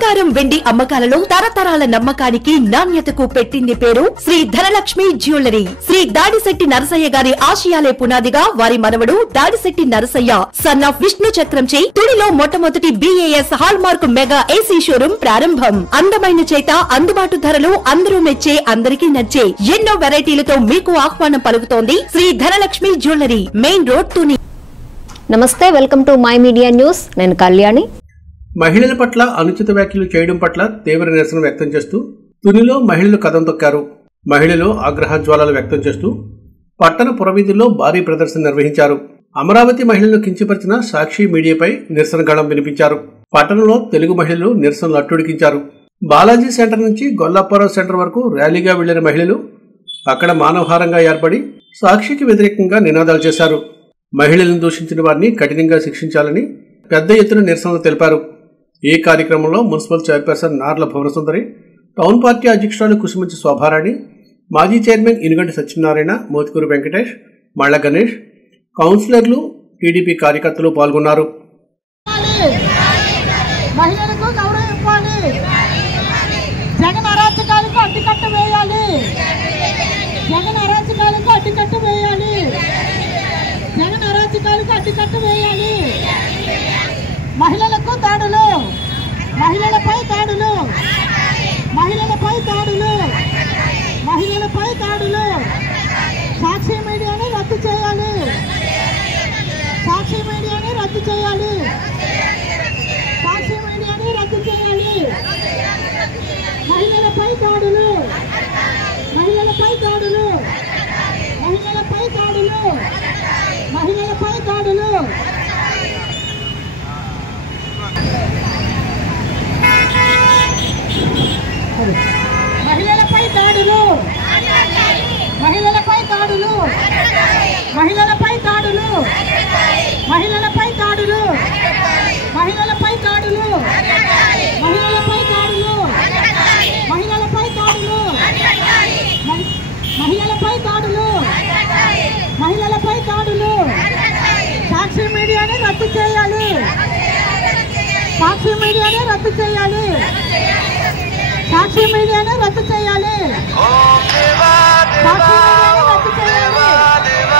బంగారం వెండి అమ్మకాలలో తరతరాల నమ్మకానికి నాణ్యతకు పెట్టింది పేరు శ్రీ ధనలక్ష్మి జ్యువెలరీ. శ్రీ దాడిశెట్టి నరసయ్య గారి ఆశయాలే పునాదిగా వారి మనవడు దాడిశెట్టి నరసయ్య సన్ ఆఫ్ విష్ణు చక్రంచే తుడిలో మొట్టమొదటి BAS hall mark mega AC showroom ప్రారంభం. అందమైన చేత అందుబాటు ధరలు అందరూ మెచ్చే అందరికీ నచ్చే ఎన్నో వెరైటీలతో మీకు ఆహ్వానం పలుకుతోంది Shri Dhanalakshmi jewellery, main road, Tuni. నమస్తే, welcome to my media news. నేను కళ్యాణి. మహిళల పట్ల అనుచిత వ్యాఖ్యలు చేయడం పట్ల తీవ్ర నిరసన వ్యక్తం చేస్తూ తునిలో మహిళలు కదం తొక్కారు. మహిళలు ఆగ్రహజ్వాలాలు వ్యక్తం చేస్తూ పట్టణ పురవీధుల్లో భారీ ప్రదర్శన నిర్వహించారు. అమరావతి మహిళలను కించపరిచిన సాక్షి మీడియాపై నిరసన గళం వినిపించారు. పట్టణంలో తెలుగు మహిళలు నిరసనలు అట్టుడికించారు. బాలాజీ సెంటర్ నుంచి గొల్లాపురం సెంటర్ వరకు ర్యాలీగా వెళ్లిన మహిళలు అక్కడ మానవహారంగా ఏర్పడి సాక్షికి వ్యతిరేకంగా నినాదాలు చేశారు. మహిళలను దూషించిన వారిని కఠినంగా శిక్షించాలని పెద్ద ఎత్తున నిరసనలు తెలిపారు. ఈ కార్యక్రమంలో municipal chairperson Narla Bhuvanasundari, town party అధ్యక్షురాలు కుసుమంచి శోభారాణి, మాజీ చైర్మన్ ఇనుగంటి సత్యనారాయణ, మోతికూరు వెంకటేష్, మళ్ళ గణేష్, కౌన్సిలర్లు, టీడీపీ కార్యకర్తలు పాల్గొన్నారు. మహిళలకు దాడులు, మహిళలపై దాడులు, మహిళలపై దాడులు, మహిళలపై దాడులు. సాక్షి మీడియాని రద్దు చేయాలి, సాక్షి మీడియాని రద్దు చేయాలి, సాక్షి మీడియాని రద్దు చేయాలి. మహిళలపై దాడులు, మహిళలపై దాడులు, మహిళలపై దాడులు, మహిళలపై దాడులు. మహిళలపై దాడులు, మహిళలపై దాడులు, మహిళలపై దాడులు, మహిళలపై దాడులు, మహిళలపై దాడులు, మహిళలపై దాడులు, మహిళలపై దాడులు, మహిళలపై దాడులు, మహిళలపై దాడులు. సాక్షి మీడియాని రద్దు చేయాలి, సాక్షి మీడియాని రద్దు చేయాలి, సాక్షి మీడియాని రద్దు చేయాలి, సాక్షి మీడియాని రద్దు చేయాలి.